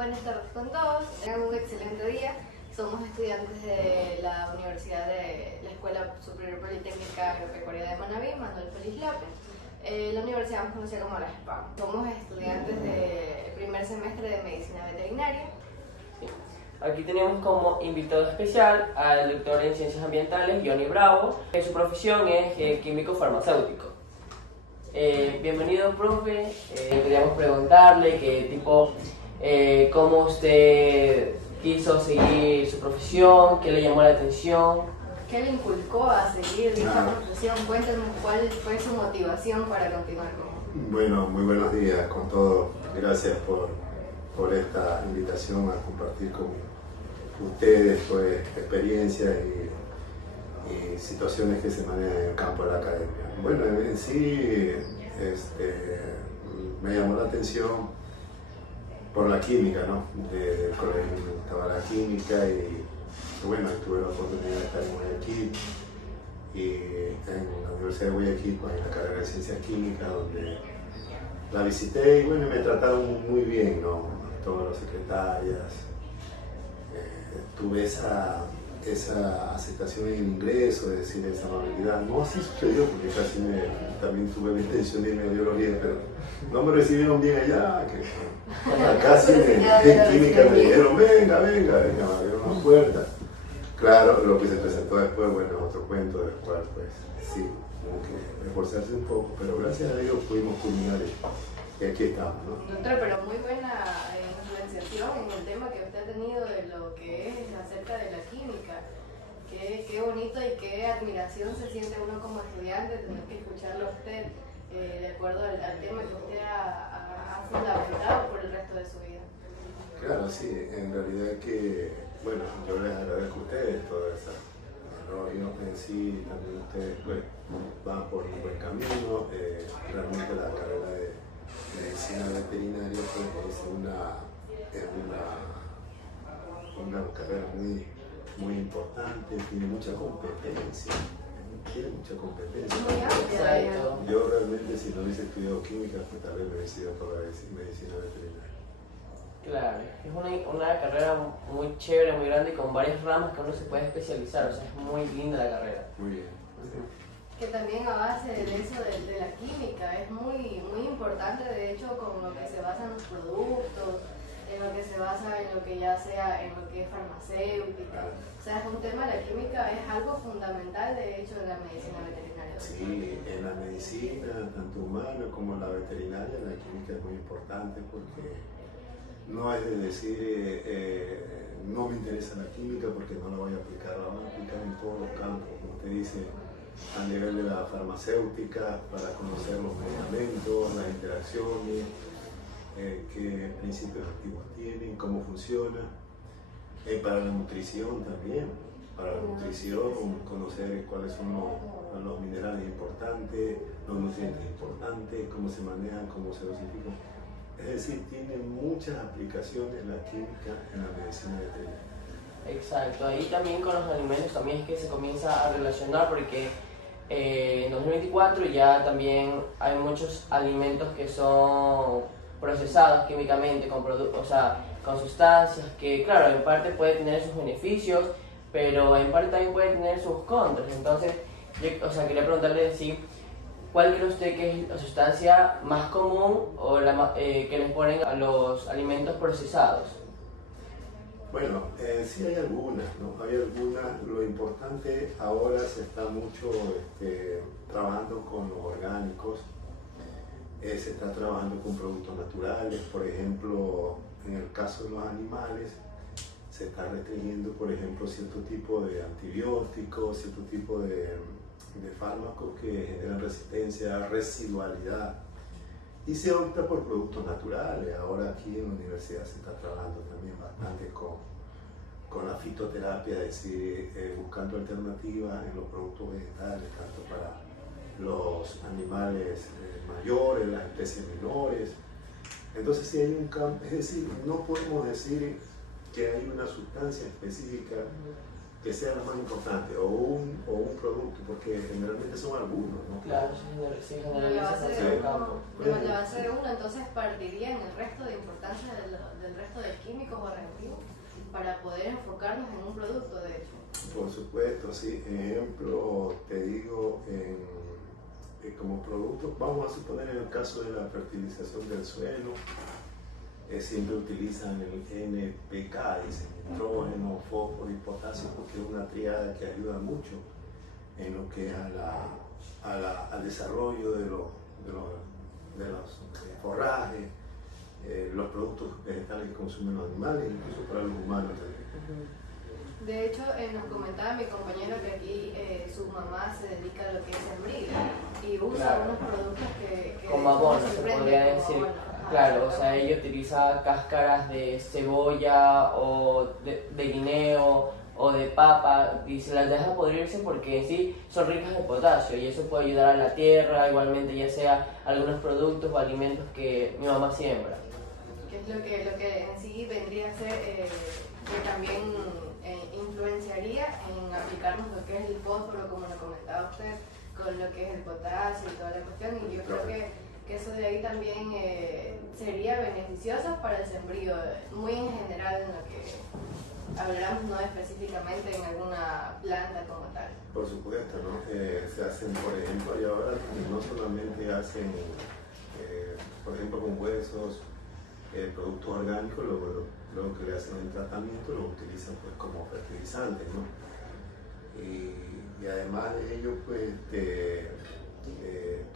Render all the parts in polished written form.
Buenas tardes con todos, tengan un excelente día. Somos estudiantes de la Universidad de la Escuela Superior Politécnica Agropecuaria de Manabí, Manuel Félix López. La universidad más conocida como la SPAM. Somos estudiantes del primer semestre de Medicina Veterinaria. Aquí tenemos como invitado especial al doctor en Ciencias Ambientales, Johnny Bravo, que su profesión es químico farmacéutico. Bienvenido, profe. Queríamos preguntarle cómo usted quiso seguir su profesión, qué le llamó la atención. ¿Qué le inculcó a seguir dicha profesión? Cuéntanos cuál fue su motivación para continuar con. Bueno, muy buenos días con todos. Gracias por esta invitación a compartir con ustedes pues, experiencias y situaciones que se manejan en el campo de la academia. Bueno, en sí me llamó la atención por la química, ¿no? Del colegio me gustaba la química y bueno, tuve la oportunidad de estar en Guayaquil y en la Universidad de Guayaquil, pues, en la carrera de Ciencias Químicas, donde la visité y bueno, me trataron muy bien, ¿no? Todas las secretarias. Tuve esa aceptación en el ingreso, es decir, esa amabilidad. No así sucedió porque también tuve la intención de irme a biología, pero no me recibieron bien allá. Casi en química me dijeron, venga, me abrieron una puerta. Claro, lo que se presentó después, bueno, es otro cuento del cual, pues, sí, como que esforzarse un poco, pero gracias a Dios pudimos culminar y aquí estamos, ¿no? Doctor, pero muy buena influenciación en el tema que usted ha tenido de lo que es acerca de la química. Qué bonito y qué admiración se siente uno como estudiante tener que escucharlo a usted de acuerdo al tema que usted ha fundamentado por el resto de su vida. Claro, sí, en realidad que, bueno, yo les agradezco a ustedes toda esa yo en sí, también ustedes pues, van por un buen camino. Realmente la carrera de medicina veterinaria pues, es una carrera muy importante, tiene mucha competencia. Muy amplia. Yo realmente, si no hubiese estudiado química, pues tal vez me hubiese ido por la medicina veterinaria. Claro, es una carrera muy chévere, muy grande y con varias ramas que uno se puede especializar, o sea, es muy linda la carrera. Muy bien. Que también a base de eso de la química es muy importante, de hecho, con lo que se basan los productos, en lo que se basa en lo que ya sea en lo que es farmacéutica. O sea, es un tema, la química es algo fundamental, de hecho, en la medicina veterinaria. Sí, en la medicina, tanto humana como en la veterinaria, la química es muy importante porque no es de decir, no me interesa la química porque no la voy a aplicar, la voy a aplicar en todos los campos, como te dice, a nivel de la farmacéutica, para conocer los medicamentos, las interacciones, qué principios activos tienen, cómo funciona. Para la nutrición también, para la nutrición, conocer cuáles son los minerales importantes, los nutrientes importantes, cómo se manejan, cómo se dosifican. Es decir, tiene muchas aplicaciones la química en la medicina veterinaria. Exacto, ahí también con los alimentos también es que se comienza a relacionar porque en 2024 ya también hay muchos alimentos que son procesados químicamente con sustancias que, claro, en parte puede tener sus beneficios, pero en parte también puede tener sus contras. Entonces, quería preguntarle si, ¿cuál cree usted que es la sustancia más común o que les ponen a los alimentos procesados? Bueno, sí hay algunas, ¿no? Hay algunas. Lo importante ahora se está mucho trabajando con los orgánicos, se está trabajando con productos naturales, por ejemplo, en el caso de los animales, se está restringiendo, por ejemplo, cierto tipo de antibióticos, cierto tipo de fármacos que generan resistencia, residualidad, y se opta por productos naturales. Ahora aquí en la universidad se está trabajando también bastante con la fitoterapia, es decir, buscando alternativas en los productos vegetales, tanto para los animales mayores, las especies menores. Entonces sí hay un campo, es decir, no podemos decir que hay una sustancia específica que sea la más importante, o un producto, porque generalmente son algunos, ¿no? Claro, sí, generaliza de el campo. la base de uno, entonces partiría en el resto de importancia del resto de químicos o reactivos para poder enfocarnos en un producto, de hecho. Por supuesto, sí. Ejemplo, te digo, como producto, vamos a suponer en el caso de la fertilización del suelo, siempre utilizan el NPK, dicen nitrógeno, fósforo y potasio, porque es una triada que ayuda mucho en lo que es al desarrollo de los forrajes, los productos vegetales que consumen los animales, incluso para los humanos también. De hecho, nos comentaba mi compañero que aquí su mamá se dedica a lo que es sembrío y usa unos productos que como abono, se sorprenden podría como decir. abono. Claro, o sea, ella utiliza cáscaras de cebolla o de guineo o de papa y se las deja podrirse porque en sí son ricas de potasio y eso puede ayudar a la tierra, igualmente ya sea algunos productos o alimentos que mi mamá siembra. Que es lo que en sí vendría a ser que también influenciaría en aplicarnos lo que es el fósforo, como lo comentaba usted, con lo que es el potasio y toda la cuestión, y yo creo que eso de ahí también sería beneficioso para el sembrío, muy en general en lo que hablamos, no específicamente en alguna planta como tal. Por supuesto, ¿no? Se hacen, por ejemplo, y ahora no solamente hacen, por ejemplo, con huesos, productos orgánicos, luego que le hacen el tratamiento, lo utilizan pues como fertilizantes, ¿no? Y además de ello, pues,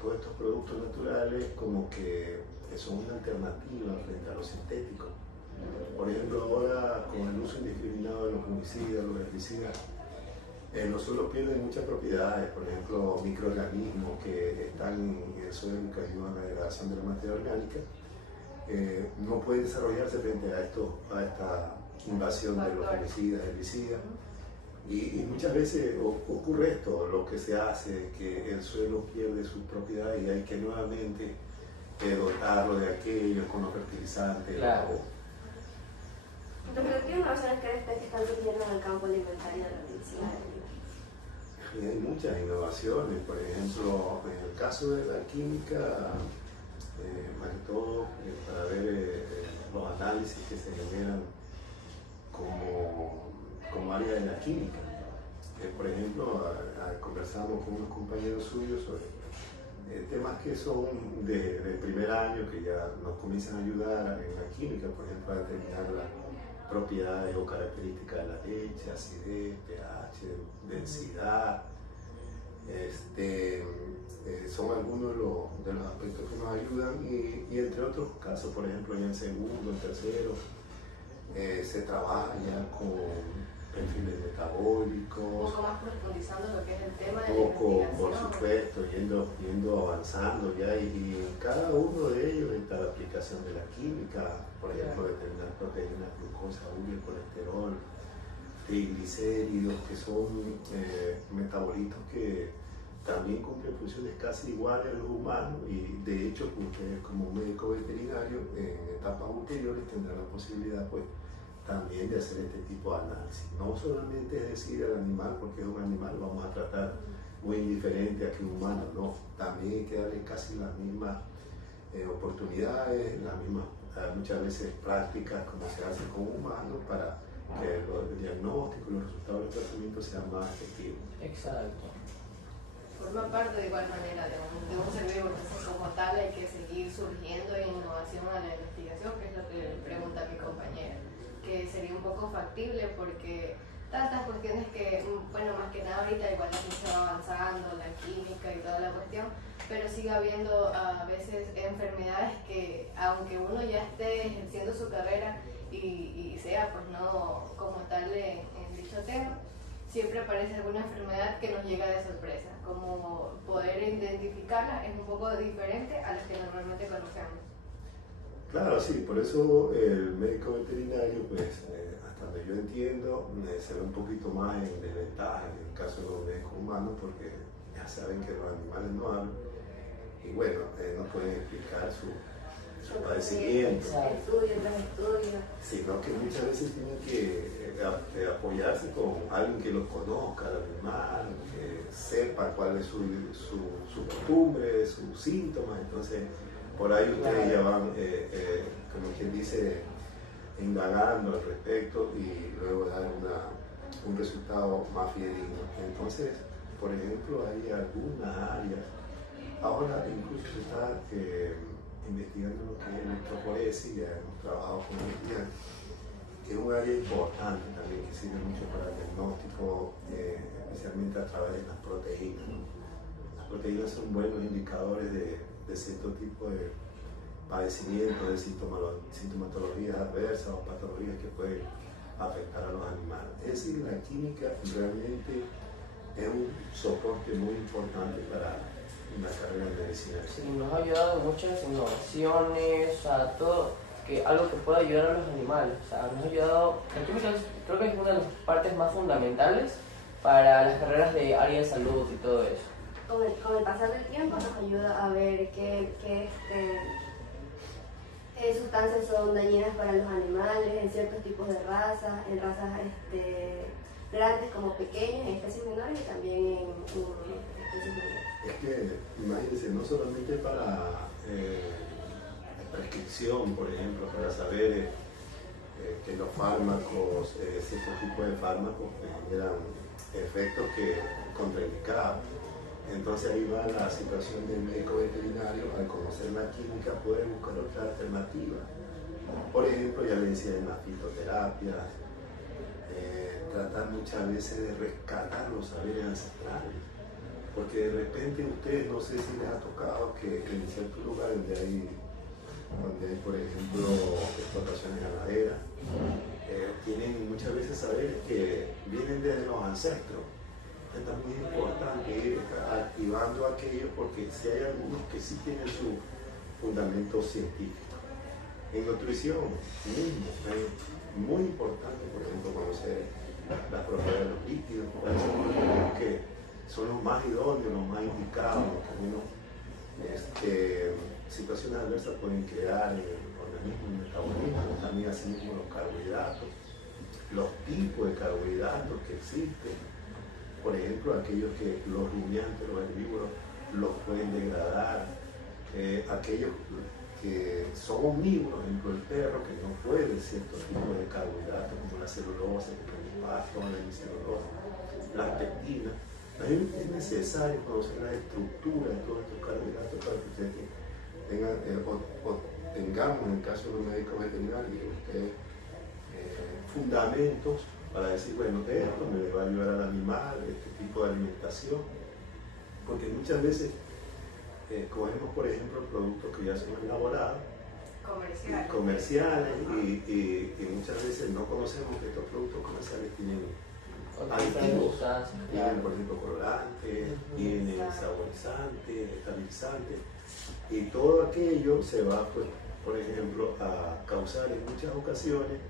todos estos productos naturales como que son una alternativa frente a los sintéticos. Por ejemplo, ahora con el uso indiscriminado de los fungicidas, los herbicidas, los suelos pierden muchas propiedades, por ejemplo, microorganismos que están en el suelo y que ayudan a la degradación de la materia orgánica, no pueden desarrollarse frente a esta invasión de los fungicidas, herbicidas. Y muchas veces ocurre esto, lo que se hace, que el suelo pierde sus propiedades y hay que nuevamente dotarlo de aquellos con los fertilizantes. Claro. Entonces, ¿qué innovaciones crees que están surgiendo en el campo alimentario de la medicina? Y hay muchas innovaciones, por ejemplo, en el caso de la química, más que todo para ver los análisis que se generan como área de la química. Por ejemplo, conversamos con unos compañeros suyos sobre temas que son de primer año, que ya nos comienzan a ayudar en la química, por ejemplo, a determinar las propiedades o características de la leche, acidez, pH, densidad. Son algunos de los aspectos que nos ayudan y entre otros casos, por ejemplo, ya en segundo, en tercero, se trabaja ya con perfiles metabólicos. Un poco más profundizando lo que es el tema de la Por investigación. supuesto, yendo avanzando ya y en cada uno de ellos está la aplicación de la química, por ejemplo, determinar proteínas, glucosa, urea, colesterol, triglicéridos, que son metabolitos que también cumplen funciones casi iguales a los humanos y de hecho usted como médico veterinario en etapas ulteriores tendrá la posibilidad pues también de hacer este tipo de análisis. No solamente es decir al animal porque es un animal vamos a tratar muy indiferente a que un humano, no, también hay que darle casi las mismas oportunidades, las mismas muchas veces prácticas como se hace con humanos para que el diagnóstico y los resultados del tratamiento sean más efectivos. Exacto. Forma parte de igual manera de un ser vivo, entonces como tal hay que seguir surgiendo innovación a la investigación, que es lo que le pregunta a mi compañera, que sería un poco factible porque tantas cuestiones que, bueno, más que nada ahorita igual la ciencia va avanzando, la química y toda la cuestión, pero sigue habiendo a veces enfermedades que aunque uno ya esté ejerciendo su carrera y sea pues no como tal en dicho tema, siempre aparece alguna enfermedad que nos llega de sorpresa, como poder identificarla es un poco diferente a las que normalmente conocemos. Claro, sí, por eso el médico veterinario, pues, hasta donde yo entiendo, se ve un poquito más en desventaja en el caso de los médicos humanos, porque ya saben que los animales no hablan y bueno, no pueden explicar su padecimiento, Estudio tras estudio. sino que muchas veces tienen que apoyarse con alguien que los conozca, el animal, que sepa cuál es su costumbre, sus síntomas. Entonces, por ahí ustedes ya van, como quien dice, indagando al respecto y luego dar un resultado más fidedigno. Entonces, por ejemplo, hay algunas áreas, ahora incluso se está investigando lo que es electroporesis, ya hemos trabajado con ella, que es un área importante también, que sirve mucho para el diagnóstico, especialmente a través de las proteínas, ¿no? Las proteínas son buenos indicadores de cierto tipo de padecimientos, de sintomatologías adversas o patologías que pueden afectar a los animales. Es decir, la química realmente es un soporte muy importante para la carrera de medicina. Sí, nos ha ayudado en muchas innovaciones, o sea, todo, algo que pueda ayudar a los animales. O sea, nos ha ayudado, la química creo que es una de las partes más fundamentales para las carreras de área de salud y todo eso. Con el pasar del tiempo nos ayuda a ver qué sustancias son dañinas para los animales, en ciertos tipos de razas, en razas grandes como pequeñas, en especies menores y también en especies menores. Es que, imagínense, no solamente para prescripción, por ejemplo, para saber que los fármacos, cierto tipo de fármacos generan efectos que contraindicados. Entonces ahí va la situación del médico veterinario, al conocer la química puede buscar otra alternativa. Por ejemplo, ya le decía en la fitoterapia, tratar muchas veces de rescatar los saberes ancestrales. Porque de repente ustedes, no sé si les ha tocado que en ciertos lugares donde hay, por ejemplo, explotaciones ganaderas, tienen muchas veces saberes que vienen desde los ancestros. Es muy importante ir activando aquello porque si hay algunos que sí tienen su fundamento científico. En nutrición mismo, es muy importante, por ejemplo, conocer las propiedades de los líquidos, que son los más idóneos, los más indicados, los que menos situaciones adversas pueden crear en el organismo, en el metabolismo, también así mismo los carbohidratos, los tipos de carbohidratos que existen. Por ejemplo, aquellos que los rumiantes, los herbívoros, los pueden degradar, aquellos que son omnívoros, por ejemplo el perro, que no puede ciertos tipos de carbohidratos como la celulosa, como el pasto, la hemicelulosa, las pectinas. Es necesario conocer la estructura de todos estos carbohidratos para que ustedes tengan, tengamos, en el caso de los médicos veterinarios, fundamentos para decir, bueno, esto me va a ayudar al animal, este tipo de alimentación, porque muchas veces cogemos, por ejemplo, productos que ya son elaborados, comerciales y muchas veces no conocemos que estos productos comerciales tienen aditivos, tienen, por ejemplo, colorantes, tienen saborizantes, estabilizantes, y todo aquello se va, pues, por ejemplo, a causar en muchas ocasiones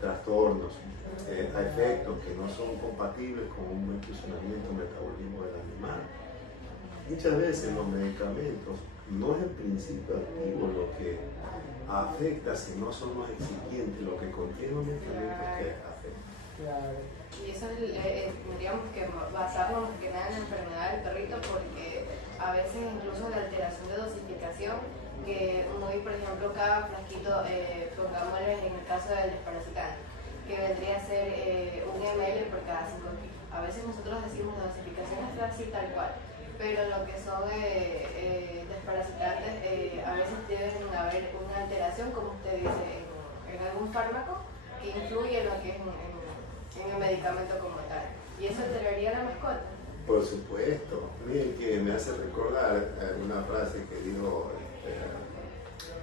trastornos, a efectos que no son compatibles con un buen funcionamiento del metabolismo del animal. Muchas veces los medicamentos no es el principio activo lo que afecta, sino son los excipientes, lo que contienen los medicamentos que afectan. Claro. Y eso tendríamos que basarnos más que nada en la enfermedad del perrito, porque a veces incluso la alteración de dosificación, que uno ve, por ejemplo, cada frasquito, pongámosle en el caso del desparasitante, que vendría a ser 1 ml por cada 5 kilos. A veces nosotros decimos la dosificación es así tal cual, pero lo que son desparasitantes, a veces deben haber una alteración, como usted dice, en algún fármaco que influye en lo que es en el medicamento como tal. ¿Y eso alteraría la mascota? Por supuesto. Miren que me hace recordar una frase que dijo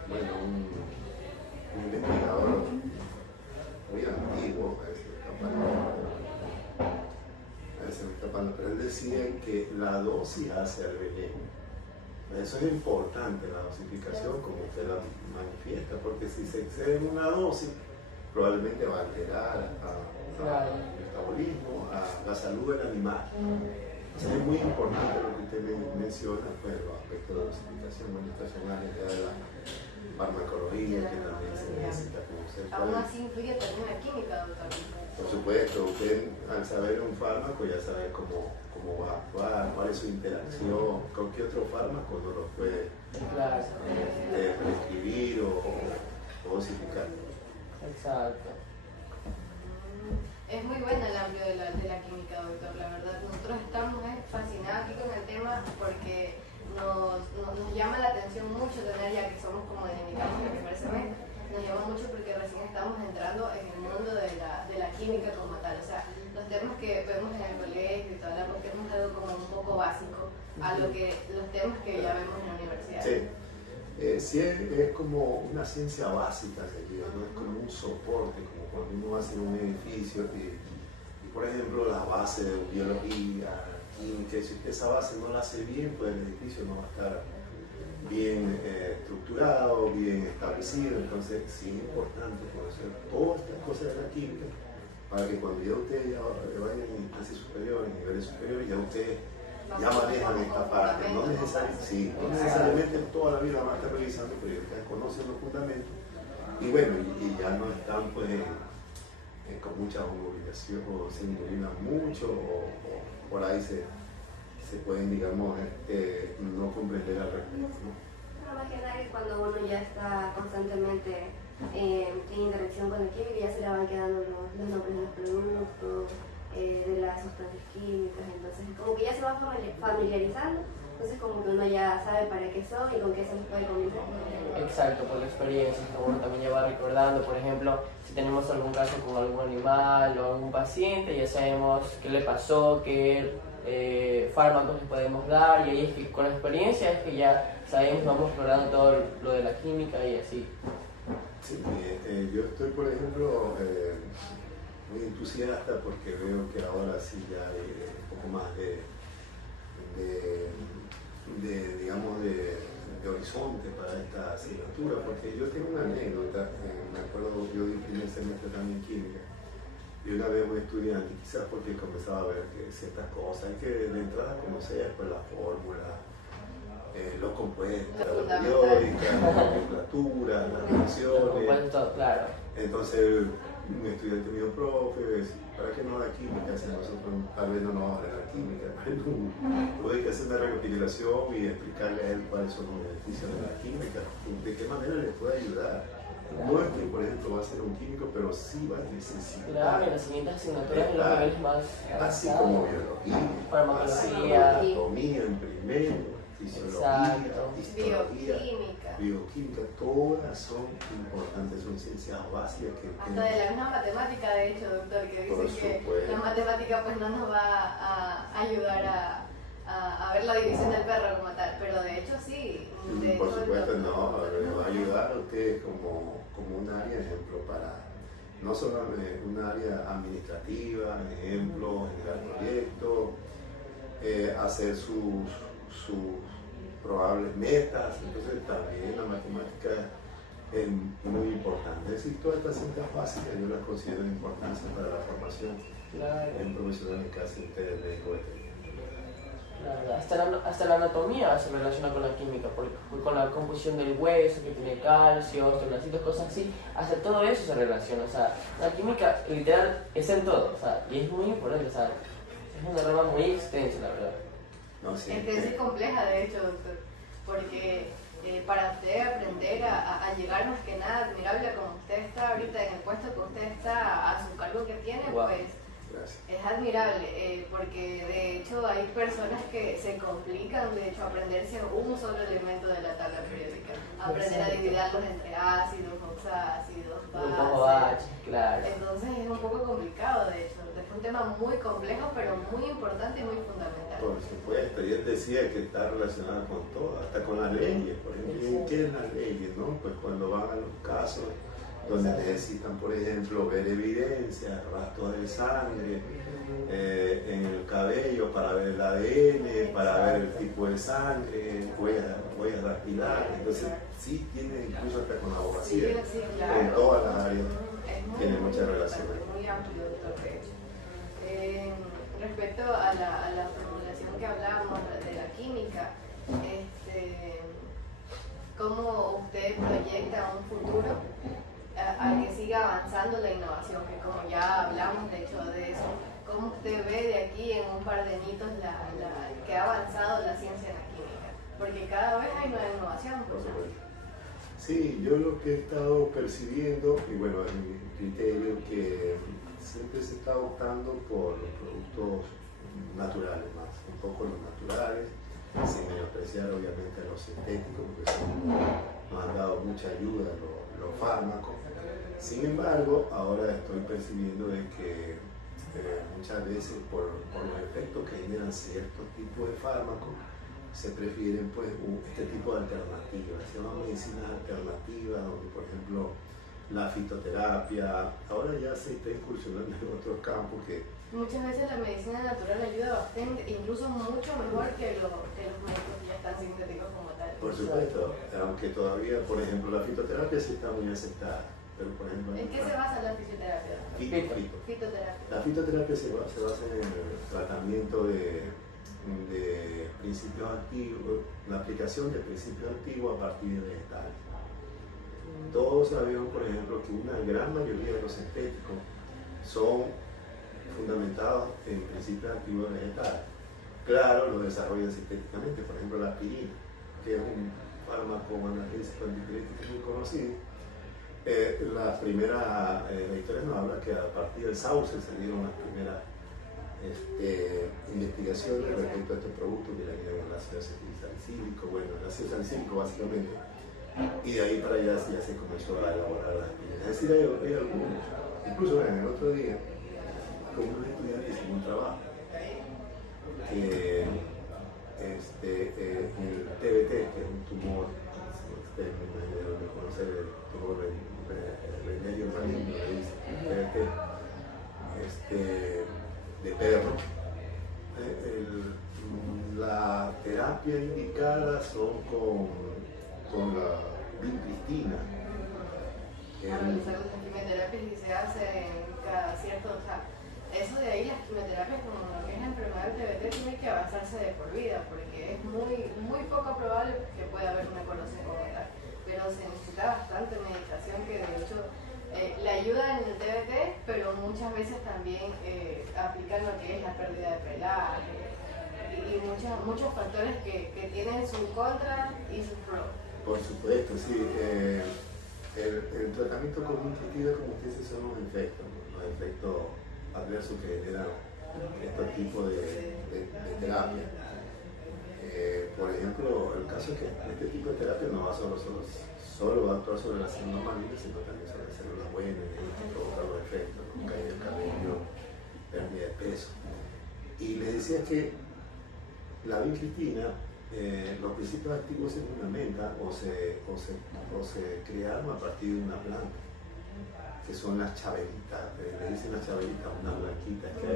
un investigador muy antiguo, pero él decía que la dosis hace al veneno. Eso es importante, la dosificación, como usted la manifiesta, porque si se excede en una dosis, probablemente va a alterar al metabolismo, a la salud del animal. Entonces es muy importante lo que usted menciona, pues, los aspectos de dosificación, bueno, esta es una área de la farmacología que también se necesita conocer. Aún así influye también la química, doctor. Por supuesto, usted al saber un fármaco ya sabe cómo va a actuar, cuál es su interacción, con qué otro fármaco no lo puede prescribir o dosificar. Exacto. Es muy buena el amplio de la química, doctor, la verdad. Nosotros estamos fascinados aquí con el tema porque nos llama la atención mucho tener, ya que somos como dedicados el primer semestre, nos llama mucho porque recién estamos entrando en el mundo de la química como tal. O sea, los temas que vemos en el colegio y todo, porque hemos dado como un poco básico a los temas que ya vemos en la universidad. Sí. Sí, es como una ciencia básica, ¿no? Es como un soporte, como cuando uno hace un edificio y por ejemplo la base de biología, química, si esa base no la hace bien, pues el edificio no va a estar bien estructurado, bien establecido. Entonces sí es importante conocer todas estas cosas de la química para que cuando ya ustedes vayan en instancias superiores, en niveles superiores, ya ustedes ya manejan esta parte, no necesariamente toda la vida van a estar revisando, pero ya conocen los fundamentos y bueno, y ya no están pues con mucha obligación o se involucran mucho o por ahí se pueden, digamos, no comprender al respecto, ¿no? Pero más que nada es cuando uno ya está constantemente en interacción con el químico, ya se le van quedando los nombres de los productos, de las sustancias químicas, entonces como que ya se va familiarizando, entonces como que uno ya sabe para qué son y con qué se les puede combinar. Exacto, por la experiencia que uno también ya va recordando. Por ejemplo, si tenemos algún caso con algún animal o algún paciente, ya sabemos qué le pasó, qué fármacos le podemos dar, y ahí es que con la experiencia es que ya sabemos, vamos explorando todo lo de la química y así. Sí, yo estoy, por ejemplo, muy entusiasta porque veo que ahora sí ya hay un poco más digamos, de horizonte para esta asignatura, porque yo tengo una anécdota, me acuerdo, yo di un primer semestre también en química, y una vez un estudiante, quizás porque comenzaba a ver que ciertas cosas, hay que de entrada conocer pues, la fórmula, los compuestos, la periódica, la nomenclatura, las reacciones. Claro. Entonces, un estudiante mío, profe, ¿para qué no da química? Si nosotros tal vez no nos vamos a dar química. Puede que hacer una recapitulación y explicarle a él cuáles son los beneficios de la química, de qué manera le puede ayudar. No es que, por ejemplo, va a ser un químico, pero sí va a necesitar. Claro, en las siguientes asignaturas en los niveles más así como biología, farmacología, anatomía en primero, fisiología, histología, bioquímica, todas son importantes, son ciencias básicas que hasta de la misma matemática, de hecho, doctor, que dice que la matemática pues no nos va a ayudar a ver la división del perro como tal, pero de hecho sí. Por supuesto, no, le va a ayudar a usted como un área, ejemplo, para no solo un área administrativa, ejemplo, generar proyectos, hacer sus probables metas. Entonces también la matemática es muy importante. Es decir, todas estas ciencias básicas yo las considero de importancia para la formación en profesionales que hacen ustedes médico veterinario. Hasta la anatomía se relaciona con la química, porque con la composición del hueso, que tiene calcio, osteoclastitos, cosas así, hasta todo eso se relaciona. O sea, la química literal es en todo, o sea, y es muy importante, o sea, es una rama muy extensa, la verdad. No, sí, es compleja, de hecho, doctor, porque para usted aprender a llegar más que nada admirable como usted está ahorita en el puesto que usted está, a su cargo que tiene, pues gracias. Es admirable, porque de hecho hay personas que se complican, de hecho, aprenderse un solo elemento de la tabla periódica, aprender a dividirlos entre ácidos, oxácidos, bases. Claro. Entonces es un poco complicado, de hecho. Es un tema muy complejo, pero muy importante y muy fundamental. Por supuesto, y él decía que está relacionado con todo, hasta con las leyes. Por ejemplo, ¿qué es las leyes? ¿No? Pues cuando van a los casos donde necesitan, por ejemplo, ver evidencia, rastros de sangre, en el cabello para ver el ADN, para ver el tipo de sangre, huellas dactilares. Entonces, sí tiene incluso hasta con la abogacía, sí, claro. En todas las áreas tiene mucha relación. Es muy amplio, doctor, de hecho. Respecto a la formulación que hablábamos de la química, cómo usted proyecta un futuro a que siga avanzando la innovación, que como ya hablamos de hecho de eso, cómo usted ve de aquí en un par de añitos que ha avanzado la ciencia en la química, porque cada vez hay nueva innovación. Por supuesto. Sí, yo lo que he estado percibiendo, y bueno, en mi criterio, que siempre se está optando por los productos naturales más, un poco los naturales, sin menospreciar obviamente a los sintéticos, porque nos han dado mucha ayuda los fármacos. Sin embargo, ahora estoy percibiendo de que muchas veces por los efectos que generan ciertos tipos de fármacos, se prefieren pues este tipo de alternativas, se llaman medicinas alternativas, donde por ejemplo la fitoterapia, ahora ya se está incursionando en otros campos que... Muchas veces la medicina natural ayuda bastante, incluso mucho mejor que los médicos que ya están sintéticos como tal. Por supuesto, aunque todavía, por ejemplo, la fitoterapia sí está muy aceptada, pero por ejemplo... ¿En qué se basa la fisioterapia? Fitoterapia. La fitoterapia se basa en el tratamiento de principios activos, la aplicación de principios activos a partir de vegetales. Todos sabemos, por ejemplo, que una gran mayoría de los sintéticos son fundamentados en principios activos vegetales. Claro, lo desarrollan sintéticamente, por ejemplo la aspirina, que es un fármaco analgésico antipirético muy conocido. La historia nos habla que a partir del sauce salieron las primeras investigaciones respecto a este producto que le llaman el ácido acetilsalicílico, bueno, el ácido salicílico básicamente, y de ahí para allá ya se comenzó a elaborar las aspirinas. Es decir, hay algunos, incluso en el otro día, con unos estudiantes hicimos un trabajo que el TBT, que es un tumor, ustedes me imagino de conocer el tumor Renerio maligno, le dice, TBT, de perro. La terapia indicada son con la vincristina. Para realizar las quimioterapias y se hace cada cierto... O sea, eso de ahí, las quimioterapias como lo que es la enfermedad del TBT, tiene que avanzarse de por vida, porque es muy poco probable que pueda haber una colosis como tal. Pero se necesita bastante medicación que de hecho le ayuda en el TBT, pero muchas veces también aplican lo que es la pérdida de pelaje y muchos factores que tienen su contra y sus pros. Por supuesto, sí. El tratamiento con vincristina, como usted dice, son los efectos adversos que generan estos tipos de terapia. Por ejemplo, el caso es que este tipo de terapia no va solo va a actuar sobre las células malignas, sino también sobre las células buenas, que provocan los efectos, caída del cabello, pérdida de peso. Y le decía que la vincristina, los principios activos se fundamentan o se crearon a partir de una planta, que son las chabelitas, le dicen las chabelitas, unas blanquitas que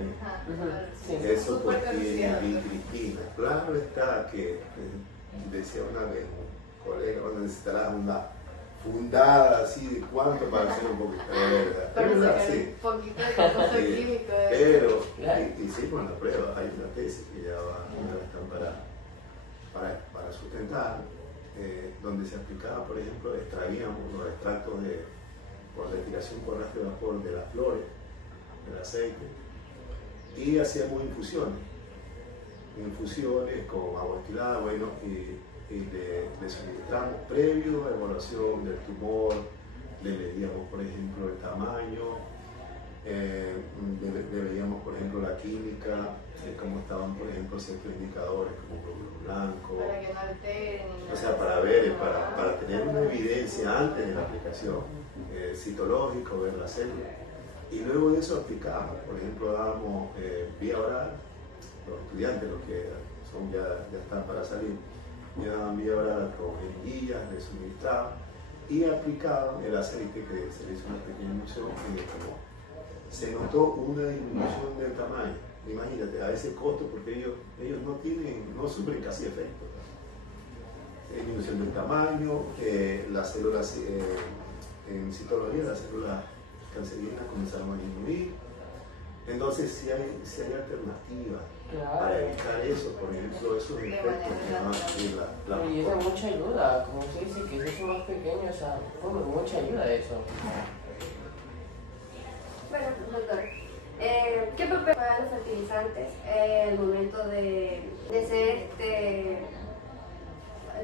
hay. Eso contiene vincristina. Claro está que, decía una vez un colega, cuando necesitarás una fundada así de cuánto para hacer un poquito de verdad. Pero sí. Un poquito de compuesto químico. Pero hicimos la prueba, hay una tesis que ya están para sustentar, donde se aplicaba, por ejemplo, extraíamos los extractos por destilación por rastro de vapor de las flores, del aceite, y hacíamos infusiones con agua destilada, bueno, y le suministramos previo a evaluación del tumor, le medíamos, por ejemplo, el tamaño, le veíamos, por ejemplo, la química, cómo estaban, por ejemplo, ciertos indicadores como glóbulo blanco, para que no alteren, o sea, para ver, para tener una evidencia antes de la aplicación, citológico, ver la célula, y luego de eso aplicamos, por ejemplo, dábamos vía oral, los estudiantes, los que ya están para salir, me daban vía oral con jeringuillas, les suministraban y aplicaban el aceite, que se le hizo una pequeña emulsión en el tumor. Se notó una disminución del tamaño, imagínate, a ese costo, porque ellos no sufren casi efectos. Disminución del tamaño, las células, en citología, las células cancerígenas comenzaron a disminuir, Entonces, si hay alternativas Claro. para evitar eso, por ejemplo, esos efectos que van a sufrir la Y es de mucha ayuda, como se dice, que es más pequeño, o sea, fue de mucha ayuda eso. Bueno, doctor, ¿qué papel juegan los fertilizantes en el momento de ser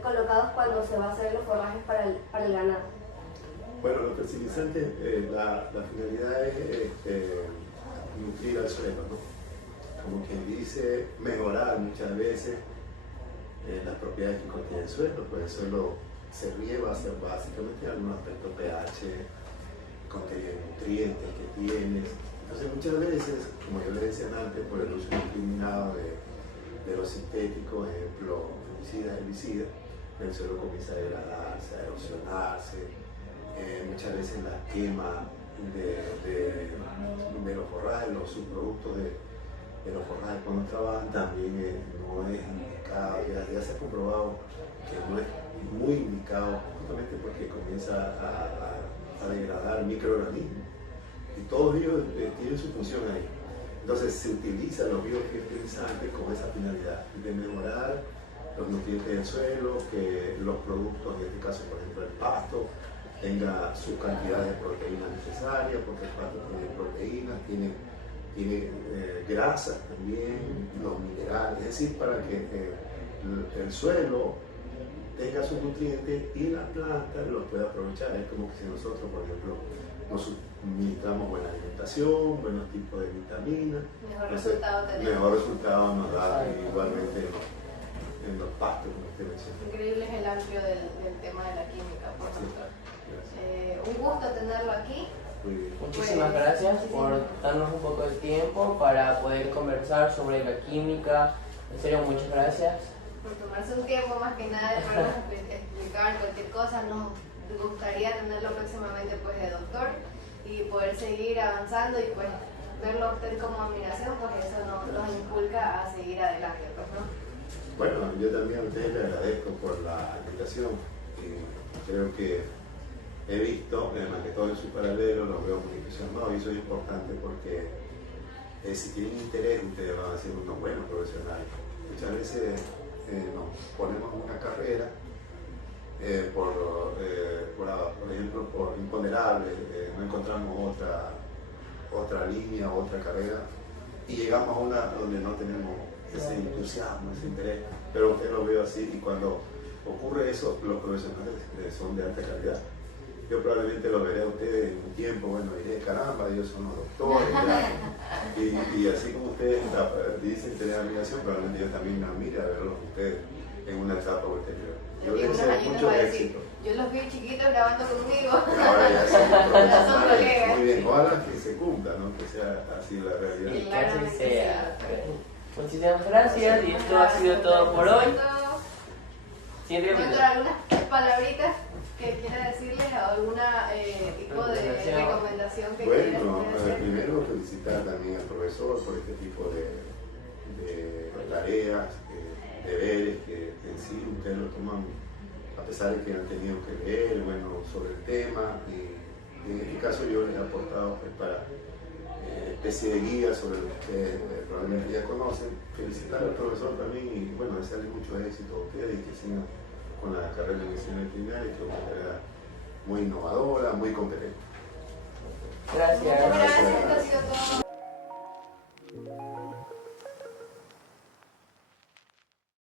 colocados cuando se va a hacer los forrajes para el ganado? Bueno, los fertilizantes, la finalidad es nutrir al suelo, ¿no? Como quien dice, mejorar muchas veces las propiedades que contiene el suelo, pues el suelo se riega básicamente algún aspecto pH, contenido de nutrientes que tienes. Entonces muchas veces, como yo les decía antes, por el uso indiscriminado de los sintéticos, ejemplo, fungicidas, herbicidas, el suelo comienza a degradarse, a erosionarse. Muchas veces la quema de los forrajes, los subproductos de los forrajes cuando trabajan también no es indicado, ya se ha comprobado que no es muy indicado justamente porque comienza a degradar microorganismos y todos ellos tienen su función ahí. Entonces se utilizan los biofertilizantes con esa finalidad de mejorar los nutrientes del suelo, que los productos, en este caso por ejemplo el pasto, tenga su cantidad de proteínas necesarias, porque el pasto tiene proteínas, tiene grasas también, los minerales, es decir, para que el suelo tenga sus nutrientes y la planta los pueda aprovechar. Es como que si nosotros, por ejemplo, nos suministramos buena alimentación, buenos tipos de vitaminas, mejor resultado nos da igualmente en los pastos, como usted menciona. Increíble es el amplio del tema de la química, por favor. Un gusto tenerlo aquí. Muchísimas gracias por darnos un poco de tiempo para poder conversar sobre la química. En serio, muchas gracias. Por tomarse un tiempo más que nada para explicar cualquier cosa. Nos gustaría tenerlo próximamente pues de doctor y poder seguir avanzando y pues verlo a usted como admiración, pues eso nos inculca a seguir adelante, pues, ¿no? Bueno, yo también a ustedes les agradezco por la invitación y creo que he visto, además que todo en su paralelo, los veo muy entusiasmados y eso es importante porque si tienen interés ustedes van a ser unos buenos profesionales. Muchas veces nos ponemos en una carrera por ejemplo, por imponderables, no encontramos otra línea, otra carrera y llegamos a una donde no tenemos ese entusiasmo, ese interés, pero usted lo veo así y cuando ocurre eso, los profesionales son de alta calidad. Yo probablemente lo veré a ustedes en un tiempo, bueno, diré, caramba, ellos son los doctores, y así como ustedes dicen tener admiración, probablemente yo también me admire a verlos ustedes en una etapa ulterior. Yo les deseo mucho éxito. Yo los vi chiquitos grabando conmigo. Ahora ya son son profesionales. colegas. Muy bien, ojalá que se cumpla, ¿no? Que sea así la realidad. Y que Claramente así sea. sí. Muchísimas gracias y esto ha sido todo por hoy. Siguiente Doctor, capítulo. ¿algunas palabritas que quiera decirles o alguna tipo de recomendación que quiera Bueno, hacer? primero felicitar también al profesor por este tipo de tareas, deberes que en sí ustedes lo toman, a pesar de que han tenido que leer, bueno, sobre el tema, y en este caso yo les he aportado pues, para especie de guía sobre lo que probablemente ya conocen. Felicitar al profesor también y bueno, desearle mucho éxito a ustedes y que sigan con la carrera de medicina veterinaria, que es una carrera muy innovadora, muy competente. Gracias. Muchas gracias, esto ha sido todo.